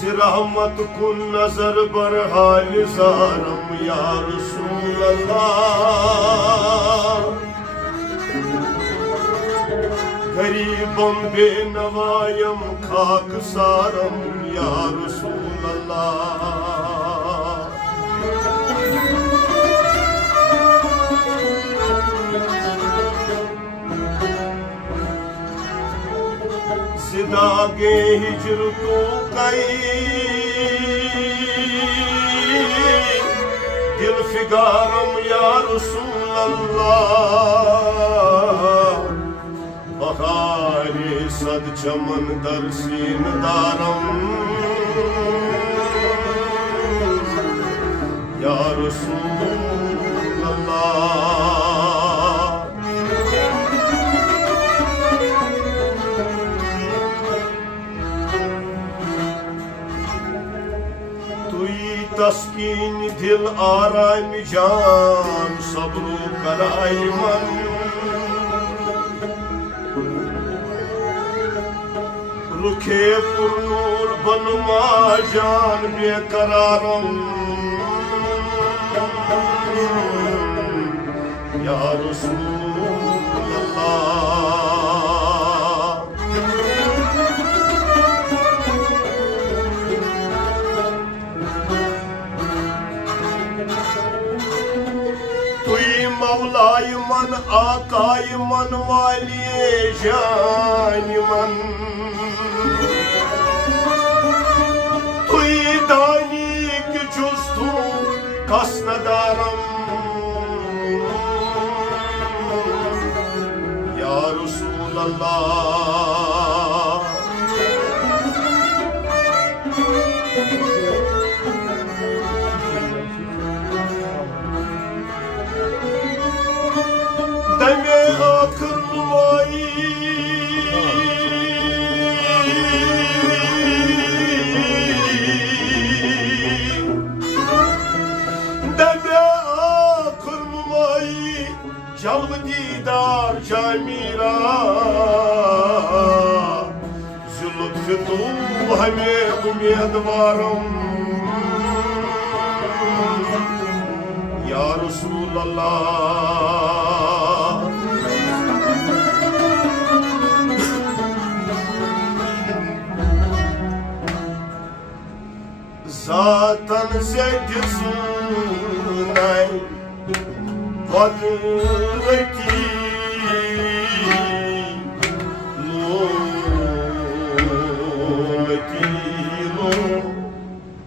रहमत कुन नजर बरहाल ज़ारम या रसूल अल्लाह। गरीबम बेनवायम खाक सारम या रसूल अल्लाह। सिदागे हिजर तो कई दिल फिगारम या रसूल अल्लाह। बहारे सद चमन दर सीन दारम या रसूल अल्लाह। तस्कीन दिल आराम जान सब्रू कराई मन। रुखे पुरनूर बनमा जान बेकरारम या रसूल अल्लाह। मौलाय मन आकाय मन वालिए जान मन। तुई दानी कि जुस्तु कसनदारम या रसूल अल्लाह। दमे आखिर नुमाई दमे आखिर नुमाई जल्ब दीदार जामीरा। जुल्फ तू हमें उम्मीदवारम या रसूल अल्लाह। Zaten sevgisunay Kadreti Nureti